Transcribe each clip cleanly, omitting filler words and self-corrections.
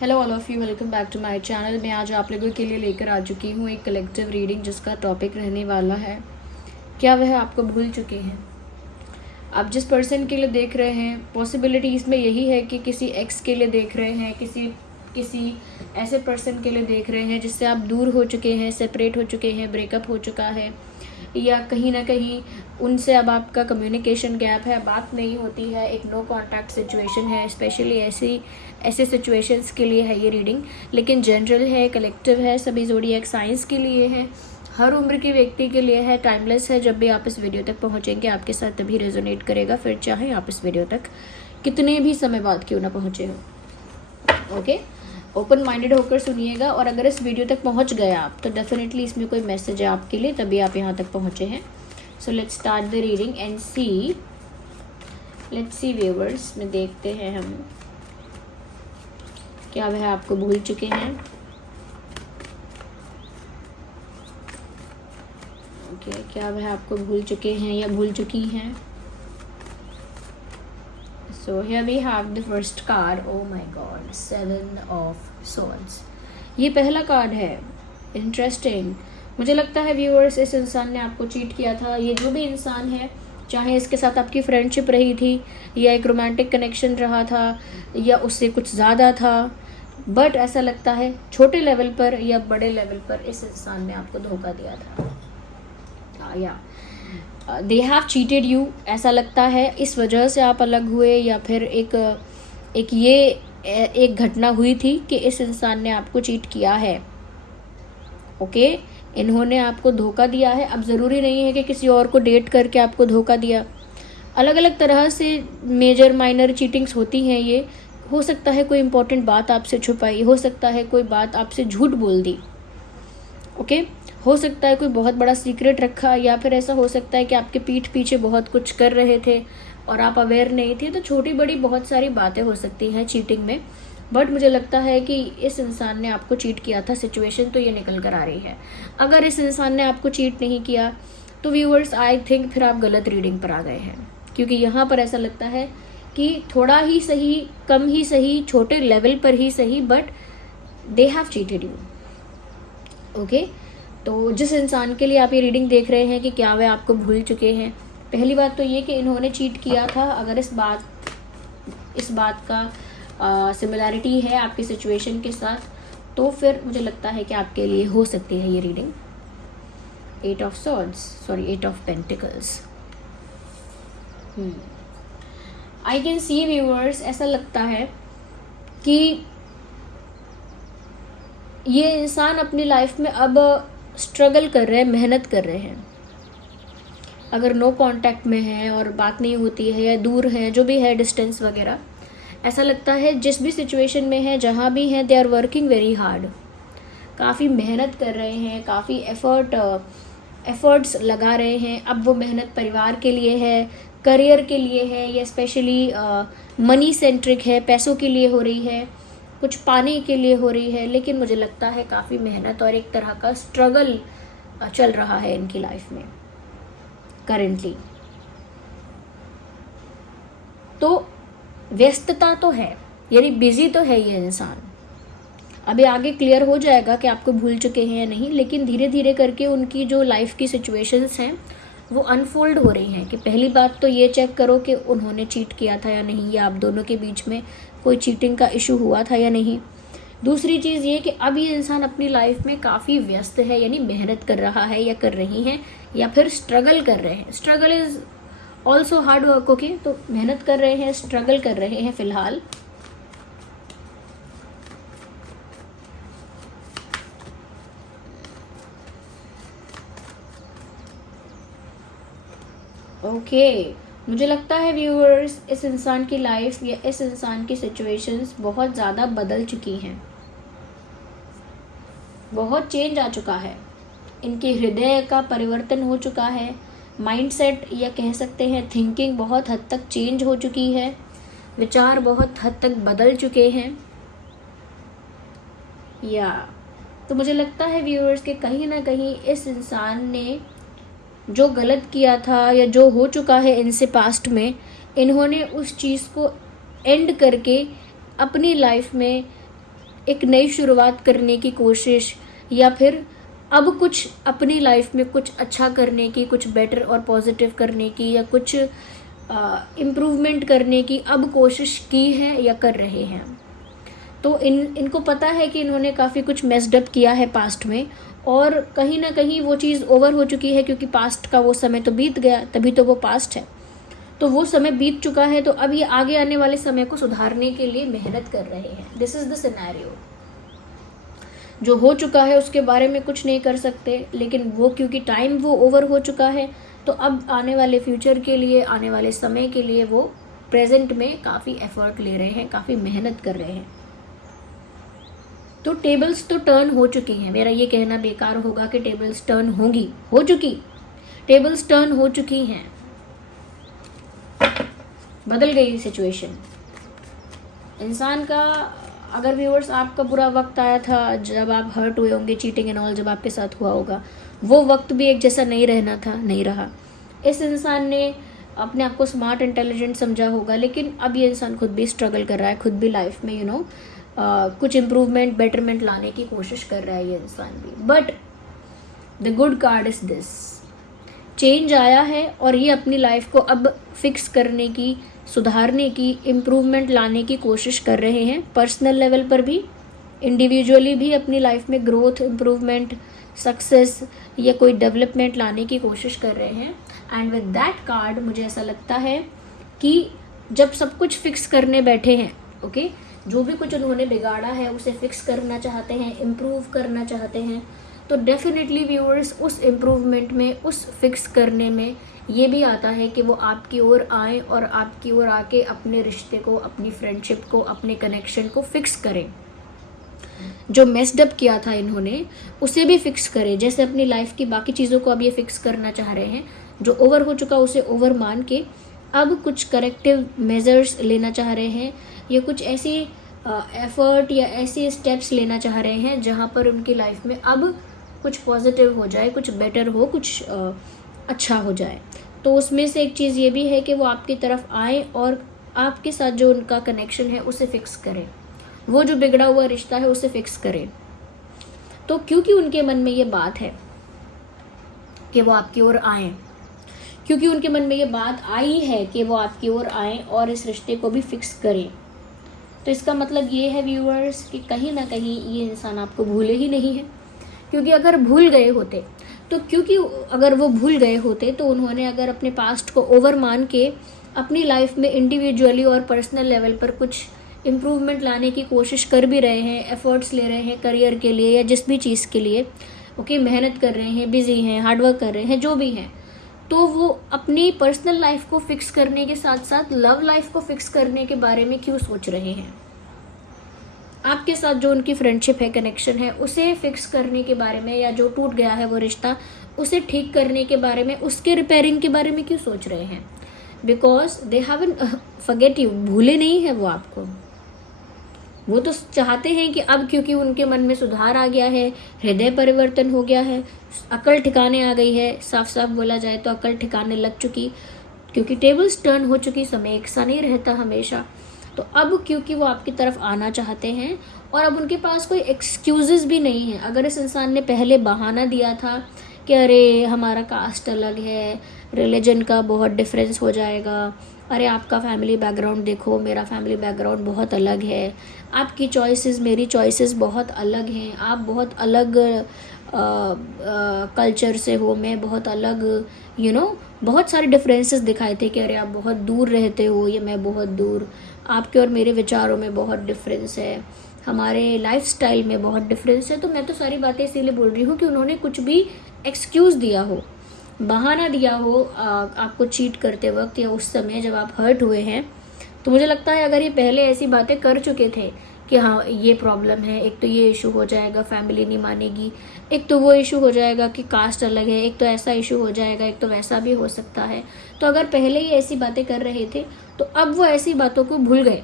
Hello all of you, welcome back to my channel. मैं आज आप लोगों के लिए लेकर आ चुकी हूँ एक कलेक्टिव रीडिंग जिसका टॉपिक रहने वाला है क्या वह आपको भूल चुके हैं। आप जिस पर्सन के लिए देख रहे हैं, पॉसिबिलिटी इसमें यही है कि किसी एक्स के लिए देख रहे हैं, किसी ऐसे पर्सन के लिए देख रहे हैं जिससे आप दूर हो चुके हैं, सेपरेट हो चुके हैं, ब्रेकअप हो चुका है, या कहीं ना कहीं उनसे अब आपका कम्युनिकेशन गैप है, बात नहीं होती है, एक नो कांटेक्ट सिचुएशन है। स्पेशली ऐसे सिचुएशंस के लिए है ये रीडिंग, लेकिन जनरल है, कलेक्टिव है, सभी ज़ोडिएक साइंस के लिए है, हर उम्र के व्यक्ति के लिए है, टाइमलेस है। जब भी आप इस वीडियो तक पहुँचेंगे आपके साथ तभी रेजोनेट करेगा, फिर चाहे आप इस वीडियो तक कितने भी समय बाद क्यों ना पहुँचे हो। ओके, ओपन माइंडेड होकर सुनिएगा, और अगर इस वीडियो तक पहुंच गए आप तो डेफिनेटली इसमें कोई मैसेज है आपके लिए, तभी आप यहां तक पहुंचे हैं। So let's start the reading and let's see viewers में देखते हैं हम क्या वह आपको भूल चुके हैं। ओके, क्या वह आपको भूल चुके हैं या भूल चुकी हैं। So here we have the first card. Oh my God, 7 of Swords. ये पहला कार्ड है। इंटरेस्टिंग। मुझे लगता है व्यूअर्स, इस इंसान ने आपको चीट किया था। ये जो भी इंसान है, चाहे इसके साथ आपकी फ्रेंडशिप रही थी या एक रोमांटिक कनेक्शन रहा था या उससे कुछ ज़्यादा था, बट ऐसा लगता है छोटे लेवल पर या बड़े लेवल पर इस इंसान ने आपको धोखा दिया था। या दे हैव चीटेड यू, ऐसा लगता है इस वजह से आप अलग हुए, या फिर एक घटना हुई थी कि इस इंसान ने आपको चीट किया है। ओके, इन्होंने आपको धोखा दिया है। अब ज़रूरी नहीं है कि किसी और को डेट करके आपको धोखा दिया, अलग अलग तरह से मेजर माइनर चीटिंग्स होती हैं। ये हो सकता है कोई इंपॉर्टेंट बात आपसे छुपाई, हो सकता है कोई बात आपसे झूठ बोल दी। ओके, हो सकता है कोई बहुत बड़ा सीक्रेट रखा, या फिर ऐसा हो सकता है कि आपके पीठ पीछे बहुत कुछ कर रहे थे और आप अवेयर नहीं थे। तो छोटी बड़ी बहुत सारी बातें हो सकती हैं चीटिंग में, बट मुझे लगता है कि इस इंसान ने आपको चीट किया था। सिचुएशन तो ये निकल कर आ रही है। अगर इस इंसान ने आपको चीट नहीं किया तो व्यूअर्स, आई थिंक फिर आप गलत रीडिंग पर आ गए हैं, क्योंकि यहाँ पर ऐसा लगता है कि थोड़ा ही सही, कम ही सही, छोटे लेवल पर ही सही, but they have cheated you. Okay, तो जिस इंसान के लिए आप ये रीडिंग देख रहे हैं कि क्या वे आपको भूल चुके हैं, पहली बात तो ये कि इन्होंने चीट किया था। अगर इस बात का सिमिलैरिटी है आपकी सिचुएशन के साथ, तो फिर मुझे लगता है कि आपके लिए हो सकती है ये reading. 8 of pentacles. I can see viewers, ऐसा लगता है कि ये इंसान अपनी लाइफ में अब स्ट्रगल कर रहे हैं, मेहनत कर रहे हैं। अगर नो कांटेक्ट में है और बात नहीं होती है या दूर है, जो भी है, डिस्टेंस वगैरह, ऐसा लगता है जिस भी सिचुएशन में है, जहाँ भी है, they are working very hard. काफ़ी मेहनत कर रहे हैं, काफ़ी एफर्ट्स लगा रहे हैं। अब वो मेहनत परिवार के लिए है, करियर के लिए है, या स्पेशली मनी सेंट्रिक है, पैसों के लिए हो रही है, कुछ पाने के लिए हो रही है। लेकिन मुझे लगता है काफ़ी मेहनत और एक तरह का स्ट्रगल चल रहा है इनकी लाइफ में करेंटली। तो व्यस्तता तो है, यानी बिजी तो है ये इंसान। अभी आगे क्लियर हो जाएगा कि आपको भूल चुके हैं या नहीं, लेकिन धीरे धीरे करके उनकी जो लाइफ की सिचुएशंस हैं वो अनफोल्ड हो रही हैं। कि पहली बात तो ये चेक करो कि उन्होंने चीट किया था या नहीं, या आप दोनों के बीच में कोई चीटिंग का इशू हुआ था या नहीं। दूसरी चीज़ ये कि अब ये इंसान अपनी लाइफ में काफ़ी व्यस्त है, यानी मेहनत कर रहा है या कर रही हैं, या फिर स्ट्रगल कर रहे हैं। Struggle is also hard work. Okay, तो मेहनत कर रहे हैं, स्ट्रगल कर रहे हैं फिलहाल। ओके, मुझे लगता है व्यूअर्स, इस इंसान की लाइफ या इस इंसान की सिचुएशंस बहुत ज़्यादा बदल चुकी हैं, बहुत चेंज आ चुका है। इनके हृदय का परिवर्तन हो चुका है, माइंडसेट या कह सकते हैं थिंकिंग बहुत हद तक चेंज हो चुकी है, विचार बहुत हद तक बदल चुके हैं। तो मुझे लगता है व्यूअर्स कि कहीं ना कहीं इस इंसान ने जो गलत किया था या जो हो चुका है इनसे पास्ट में, इन्होंने उस चीज़ को एंड करके अपनी लाइफ में एक नई शुरुआत करने की कोशिश, या फिर अब कुछ अपनी लाइफ में कुछ अच्छा करने की, कुछ बेटर और पॉजिटिव करने की, या कुछ इम्प्रूवमेंट करने की अब कोशिश की है या कर रहे हैं। तो इनको पता है कि इन्होंने काफ़ी कुछ मेस्ड अप किया है पास्ट में, और कहीं ना कहीं वो चीज़ ओवर हो चुकी है, क्योंकि पास्ट का वो समय तो बीत गया, तभी तो वो पास्ट है। तो वो समय बीत चुका है, तो अब ये आगे आने वाले समय को सुधारने के लिए मेहनत कर रहे हैं। This is the scenario. जो हो चुका है उसके बारे में कुछ नहीं कर सकते, लेकिन वो क्योंकि टाइम वो ओवर हो चुका है, तो अब आने वाले फ्यूचर के लिए, आने वाले समय के लिए वो प्रेजेंट में काफ़ी एफर्ट ले रहे हैं, काफ़ी मेहनत कर रहे हैं। तो टेबल्स तो टर्न हो चुकी हैं। मेरा ये कहना बेकार होगा कि टेबल्स टर्न होंगी, हो चुकी, टेबल्स टर्न हो चुकी हैं, बदल गई सिचुएशन। इंसान का, अगर व्यूअर्स आपका बुरा वक्त आया था, जब आप हर्ट हुए होंगे, चीटिंग एंड ऑल जब आपके साथ हुआ होगा, वो वक्त भी एक जैसा नहीं रहना था, नहीं रहा। इस इंसान ने अपने आप को स्मार्ट इंटेलिजेंट समझा होगा, लेकिन अब ये इंसान खुद भी स्ट्रगल कर रहा है, खुद भी लाइफ में कुछ इम्प्रूवमेंट, बेटरमेंट लाने की कोशिश कर रहा है ये इंसान भी। But the good card is this, change आया है और ये अपनी लाइफ को अब फिक्स करने की, सुधारने की, इम्प्रूवमेंट लाने की कोशिश कर रहे हैं। पर्सनल लेवल पर भी, इंडिविजुअली भी अपनी लाइफ में ग्रोथ, इम्प्रूवमेंट, सक्सेस या कोई डेवलपमेंट लाने की कोशिश कर रहे हैं। एंड विद दैट कार्ड मुझे ऐसा लगता है कि जब सब कुछ फिक्स करने बैठे हैं, ओके, जो भी कुछ उन्होंने बिगाड़ा है उसे फिक्स करना चाहते हैं, इम्प्रूव करना चाहते हैं, तो डेफिनेटली व्यूअर्स उस इम्प्रूवमेंट में, उस फिक्स करने में ये भी आता है कि वो आपकी ओर आए और आपकी ओर आके अपने रिश्ते को, अपनी फ्रेंडशिप को, अपने कनेक्शन को फिक्स करें। जो मेस्ड अप किया था इन्होंने उसे भी फिक्स करें, जैसे अपनी लाइफ की बाकी चीज़ों को अब ये फिक्स करना चाह रहे हैं। जो ओवर हो चुका उसे ओवर मान के अब कुछ करेक्टिव मेजर्स लेना चाह रहे हैं, या कुछ ऐसी एफर्ट या ऐसे स्टेप्स लेना चाह रहे हैं जहाँ पर उनकी लाइफ में अब कुछ पॉजिटिव हो जाए, कुछ बेटर हो, कुछ अच्छा हो जाए। तो उसमें से एक चीज़ ये भी है कि वो आपकी तरफ आए और आपके साथ जो उनका कनेक्शन है उसे फिक्स करें, वो जो बिगड़ा हुआ रिश्ता है उसे फिक्स करें। तो क्योंकि उनके मन में ये बात है कि वो आपकी ओर आए, क्योंकि उनके मन में ये बात आई है कि वो आपकी ओर आए और इस रिश्ते को भी फिक्स करें, तो इसका मतलब ये है व्यूअर्स कि कहीं ना कहीं ये इंसान आपको भूले ही नहीं है। क्योंकि अगर भूल गए होते अगर वो भूल गए होते तो उन्होंने अगर अपने पास्ट को ओवर मान के अपनी लाइफ में इंडिविजुअली और पर्सनल लेवल पर कुछ इम्प्रूवमेंट लाने की कोशिश कर भी रहे हैं, एफर्ट्स ले रहे हैं करियर के लिए या जिस भी चीज़ के लिए, ओके, मेहनत कर रहे हैं, बिजी हैं, हार्डवर्क कर रहे हैं, जो भी हैं, तो वो अपनी पर्सनल लाइफ को फिक्स करने के साथ साथ लव लाइफ को फिक्स करने के बारे में क्यों सोच रहे हैं? आपके साथ जो उनकी फ्रेंडशिप है, कनेक्शन है, उसे फिक्स करने के बारे में, या जो टूट गया है वो रिश्ता उसे ठीक करने के बारे में, उसके रिपेयरिंग के बारे में क्यों सोच रहे हैं? Because they haven't forget you, भूले नहीं है वो आपको। वो तो चाहते हैं कि अब क्योंकि उनके मन में सुधार आ गया है, हृदय परिवर्तन हो गया है, अकल ठिकाने आ गई है, साफ साफ बोला जाए तो अकल ठिकाने लग चुकी, क्योंकि टेबल्स टर्न हो चुकी, समय एक सा नहीं रहता हमेशा। तो अब क्योंकि वो आपकी तरफ आना चाहते हैं और अब उनके पास कोई एक्सक्यूजेस भी नहीं है। अगर इस इंसान ने पहले बहाना दिया था कि अरे हमारा कास्ट अलग है, रिलीजन का बहुत डिफरेंस हो जाएगा, अरे आपका फैमिली बैकग्राउंड देखो, मेरा फैमिली बैकग्राउंड बहुत अलग है, आपकी चॉइसेस मेरी चॉइसेस बहुत अलग हैं, आप बहुत अलग कल्चर से हो, मैं बहुत अलग, बहुत सारे डिफरेंसेस दिखाए थे कि अरे आप बहुत दूर रहते हो या मैं बहुत दूर, आपके और मेरे विचारों में बहुत डिफरेंस है, हमारे लाइफस्टाइल में बहुत डिफरेंस है। तो मैं तो सारी बातें इसीलिए बोल रही हूँ कि उन्होंने कुछ भी एक्सक्यूज़ दिया हो, बहाना दिया हो आपको चीट करते वक्त या उस समय जब आप हर्ट हुए हैं, तो मुझे लगता है अगर ये पहले ऐसी बातें कर चुके थे कि हाँ ये प्रॉब्लम है, एक तो ये इशू हो जाएगा, फैमिली नहीं मानेगी, एक तो वो इशू हो जाएगा कि कास्ट अलग है, एक तो ऐसा इशू हो जाएगा, एक तो वैसा भी हो सकता है, तो अगर पहले ही ऐसी बातें कर रहे थे तो अब वो ऐसी बातों को भूल गए।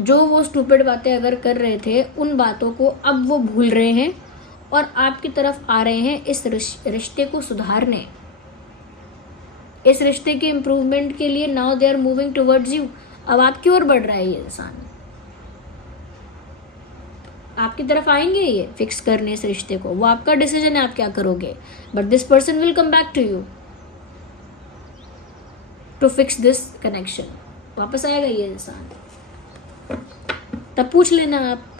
जो वो स्टूपिड बातें अगर कर रहे थे उन बातों को अब वो भूल रहे हैं और आपकी तरफ आ रहे हैं इस रिश्ते को सुधारने, इस रिश्ते के इम्प्रूवमेंट के लिए। Now they are moving towards you, अब आपकी ओर बढ़ रहा है ये इंसान। आपकी तरफ आएंगे ये फिक्स करने इस रिश्ते को, वो आपका डिसीजन है आप क्या करोगे, but this person will come back to you to fix this connection. वापस आएगा ये इंसान। तब पूछ लेना आप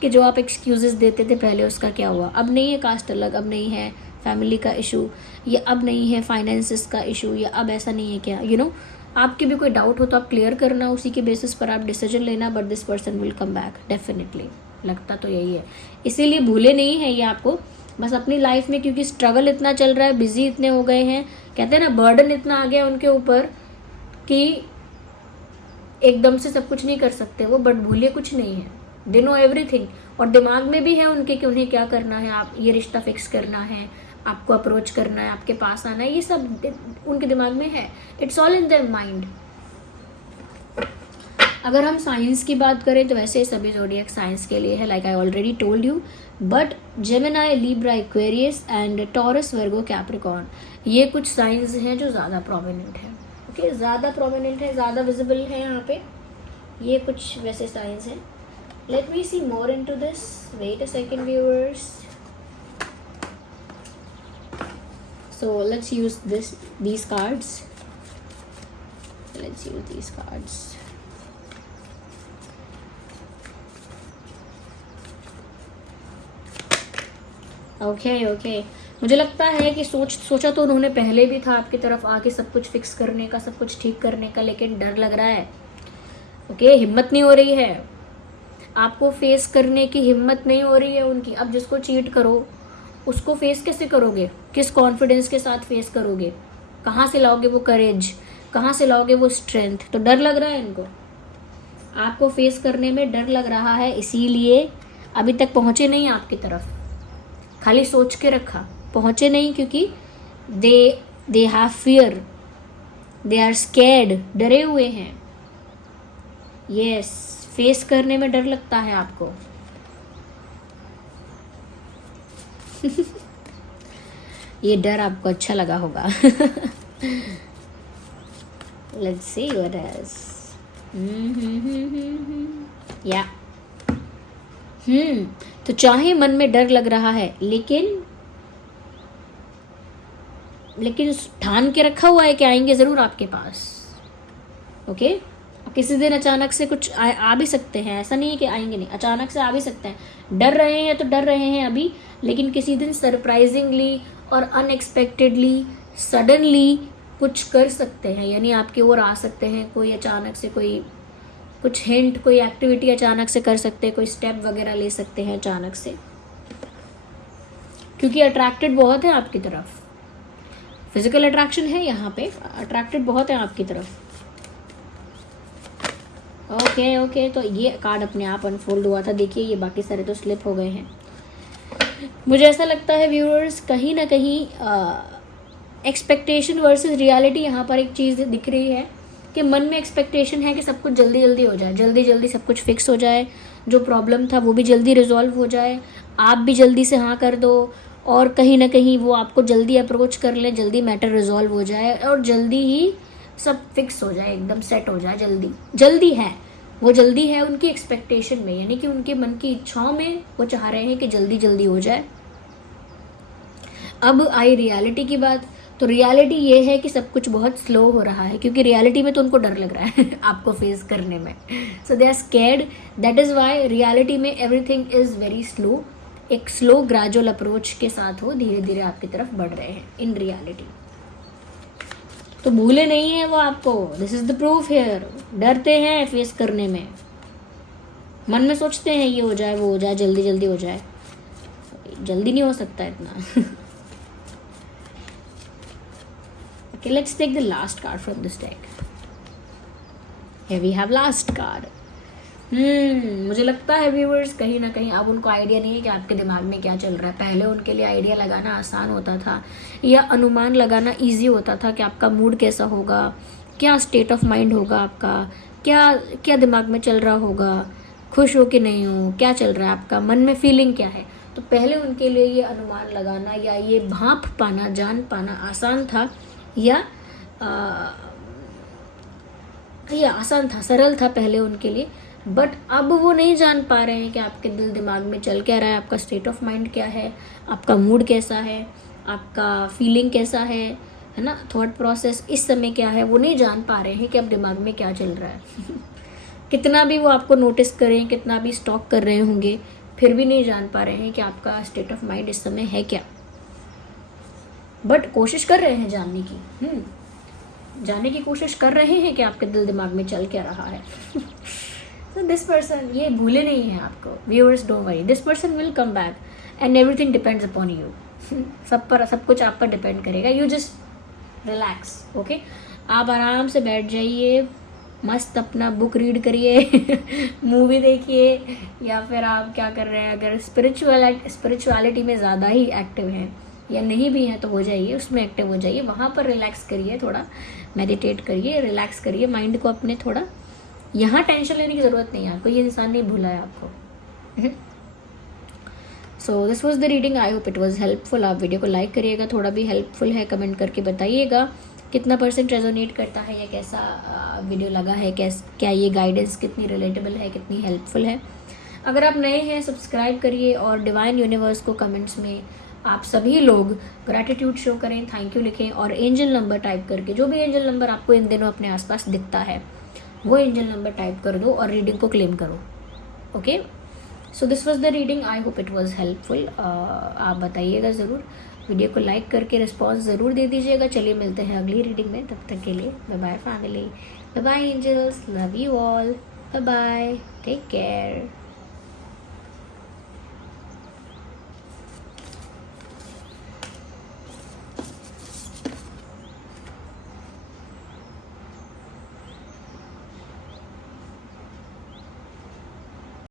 कि जो आप एक्सक्यूजेस देते थे पहले उसका क्या हुआ। अब नहीं है कास्ट अलग, अब नहीं है फैमिली का इशू, या अब नहीं है फाइनेंसिस का इशू, या अब ऐसा नहीं है क्या, यू नो आपके भी कोई डाउट हो तो आप क्लियर करना, उसी के बेसिस पर आप डिसीजन लेना, but this person will come back definitely. लगता तो यही है, इसीलिए भूले नहीं है ये आपको, बस अपनी लाइफ में क्योंकि स्ट्रगल इतना चल रहा है, बिजी इतने हो गए हैं, कहते हैं ना बर्डन इतना आ गया उनके ऊपर कि एकदम से सब कुछ नहीं कर सकते वो, बट भूले कुछ नहीं है, दे नो एवरीथिंग। और दिमाग में भी है उनके कि उन्हें क्या करना है, आप ये रिश्ता फिक्स करना है, आपको अप्रोच करना है, आपके पास आना है, ये सब उनके दिमाग में है, it's all in their mind. अगर हम साइंस की बात करें तो वैसे सभी ज़ोडिएक साइंस के लिए है, like I already told you, but Gemini, Libra, Aquarius and taurus, Virgo, Capricorn, ये कुछ साइंस हैं जो ज़्यादा प्रोमिनेंट है। ओके, ज़्यादा प्रोमिनेंट है, ज़्यादा विजिबल है यहाँ पे, ये कुछ वैसे साइंस हैं। Let me see more into this, wait a second viewers. So let's use these cards. Let's use these cards. Okay. मुझे लगता है कि सोचा तो उन्होंने पहले भी था आपकी तरफ आके सब कुछ फिक्स करने का, सब कुछ ठीक करने का, लेकिन डर लग रहा है। ओके, हिम्मत नहीं हो रही है, आपको फेस करने की हिम्मत नहीं हो रही है उनकी। अब जिसको चीट करो उसको फेस कैसे करोगे, किस कॉन्फिडेंस के साथ फेस करोगे, कहाँ से लाओगे वो करेज, कहाँ से लाओगे वो स्ट्रेंथ। तो डर लग रहा है इनको, आपको फेस करने में डर लग रहा है, इसीलिए अभी तक पहुँचे नहीं आपकी तरफ, खाली सोच के रखा, पहुँचे नहीं, क्योंकि they have fear, they are scared, डरे हुए हैं। यस, फेस करने में डर लगता है आपको। ये डर आपको अच्छा लगा होगा। Let's see what else. या तो चाहे मन में डर लग रहा है, लेकिन ठान के रखा हुआ है कि आएंगे जरूर आपके पास। ओके, किसी दिन अचानक से कुछ आ भी सकते हैं, ऐसा नहीं है कि आएंगे नहीं, अचानक से आ भी सकते हैं। डर रहे हैं तो डर रहे हैं अभी, लेकिन किसी दिन सरप्राइजिंगली और अनएक्सपेक्टेडली सडनली कुछ कर सकते हैं, यानी आपकी ओर आ सकते हैं। कोई अचानक से कोई कुछ हिंट, कोई एक्टिविटी अचानक से कर सकते हैं, कोई स्टेप वगैरह ले सकते हैं अचानक से, क्योंकि अट्रैक्टेड बहुत है आपकी तरफ। फिजिकल अट्रैक्शन है यहाँ पे, अट्रैक्टेड बहुत है आपकी तरफ। ओके, तो ये कार्ड अपने आप अनफोल्ड हुआ था, देखिए ये बाकी सारे तो स्लिप हो गए हैं। मुझे ऐसा लगता है व्यूअर्स, कहीं ना कहीं एक्सपेक्टेशन वर्सेस रियलिटी यहाँ पर एक चीज़ दिख रही है कि मन में एक्सपेक्टेशन है कि सब कुछ जल्दी जल्दी हो जाए, जल्दी जल्दी सब कुछ फिक्स हो जाए, जो प्रॉब्लम था वो भी जल्दी रिजॉल्व हो जाए, आप भी जल्दी से हाँ कर दो, और कहीं ना कहीं वो आपको जल्दी अप्रोच कर ले, जल्दी मैटर रिजॉल्व हो जाए और जल्दी ही सब फिक्स हो जाए, एकदम सेट हो जाए। जल्दी है, वो जल्दी है उनकी एक्सपेक्टेशन में, यानी कि उनके मन की इच्छाओं में वो चाह रहे हैं कि जल्दी जल्दी हो जाए। अब आई रियलिटी की बात, तो रियलिटी ये है कि सब कुछ बहुत स्लो हो रहा है, क्योंकि रियलिटी में तो उनको डर लग रहा है आपको फेस करने में। So they are scared, that is why reality में एवरीथिंग इज़ वेरी स्लो, एक स्लो ग्रेजुअल अप्रोच के साथ वो धीरे धीरे आपकी तरफ बढ़ रहे हैं इन रियलिटी। तो भूले नहीं है वो आपको, this is the proof here. डरते हैं फेस करने में, मन में सोचते हैं ये हो जाए वो हो जाए, जल्दी जल्दी हो जाए, जल्दी नहीं हो सकता इतना। Okay, let's take the last card from this deck. Here we have last card. मुझे लगता है व्यूअर्स कहीं ना कहीं अब उनको आइडिया नहीं है कि आपके दिमाग में क्या चल रहा है। पहले उनके लिए आइडिया लगाना आसान होता था, या अनुमान लगाना इजी होता था कि आपका मूड कैसा होगा, क्या स्टेट ऑफ माइंड होगा आपका, क्या दिमाग में चल रहा होगा, खुश हो कि नहीं हो, क्या चल रहा है आपका मन में, फीलिंग क्या है। तो पहले उनके लिए ये अनुमान लगाना या ये भांप पाना, जान पाना आसान था, या आसान था, सरल था पहले उनके लिए। बट अब वो नहीं जान पा रहे हैं कि आपके दिल दिमाग में चल क्या रहा है, आपका स्टेट ऑफ माइंड क्या है, आपका मूड कैसा है, आपका फीलिंग कैसा है ना, थॉट प्रोसेस इस समय क्या है, वो नहीं जान पा रहे हैं कि अब दिमाग में क्या चल रहा है। कितना भी वो आपको नोटिस करें, कितना भी स्टॉक कर रहे होंगे, फिर भी नहीं जान पा रहे हैं कि आपका स्टेट ऑफ माइंड इस समय है क्या। बट कोशिश कर रहे हैं जानने की, जानने की कोशिश कर रहे हैं कि आपके दिल दिमाग में चल क्या रहा है। तो दिस पर्सन, ये भूले नहीं है आपको, viewers don't worry, this person will come back and everything depends upon you. सब कुछ आप पर डिपेंड करेगा, यू जस्ट रिलैक्स, ओके। आप आराम से बैठ जाइए, मस्त अपना बुक रीड करिए, मूवी देखिए, या फिर आप क्या कर रहे हैं, अगर स्पिरिचुअलिटी में ज़्यादा ही एक्टिव हैं या नहीं भी हैं तो हो जाइए, उसमें एक्टिव हो जाइए, वहाँ पर रिलैक्स करिए, थोड़ा मेडिटेट करिए, रिलैक्स करिए माइंड को अपने थोड़ा। यहाँ टेंशन लेने की ज़रूरत नहीं है आपको, ये इंसान नहीं भूला है आपको। So this was the reading, I hope it was helpful. आप वीडियो को लाइक करिएगा, थोड़ा भी हेल्पफुल है कमेंट करके बताइएगा कितना % रेजोनेट करता है या कैसा वीडियो लगा है, क्या ये गाइडेंस कितनी रिलेटेबल है, कितनी हेल्पफुल है। अगर आप नए हैं सब्सक्राइब करिए, और डिवाइन यूनिवर्स को कमेंट्स में आप सभी लोग ग्रैटिट्यूड शो करें, थैंक यू लिखें, और एंजल नंबर टाइप करके, जो भी एंजल नंबर आपको इन दिनों अपने आसपास दिखता है वो एंजल नंबर टाइप कर दो और रीडिंग को क्लेम करो, okay. So this was the reading, I hope it was helpful. आप बताइएगा ज़रूर, वीडियो को लाइक करके रिस्पॉन्स ज़रूर दे दीजिएगा। चलिए मिलते हैं अगली रीडिंग में, तब तक के लिए bye bye family, bye bye angels, love you all, bye bye, take care.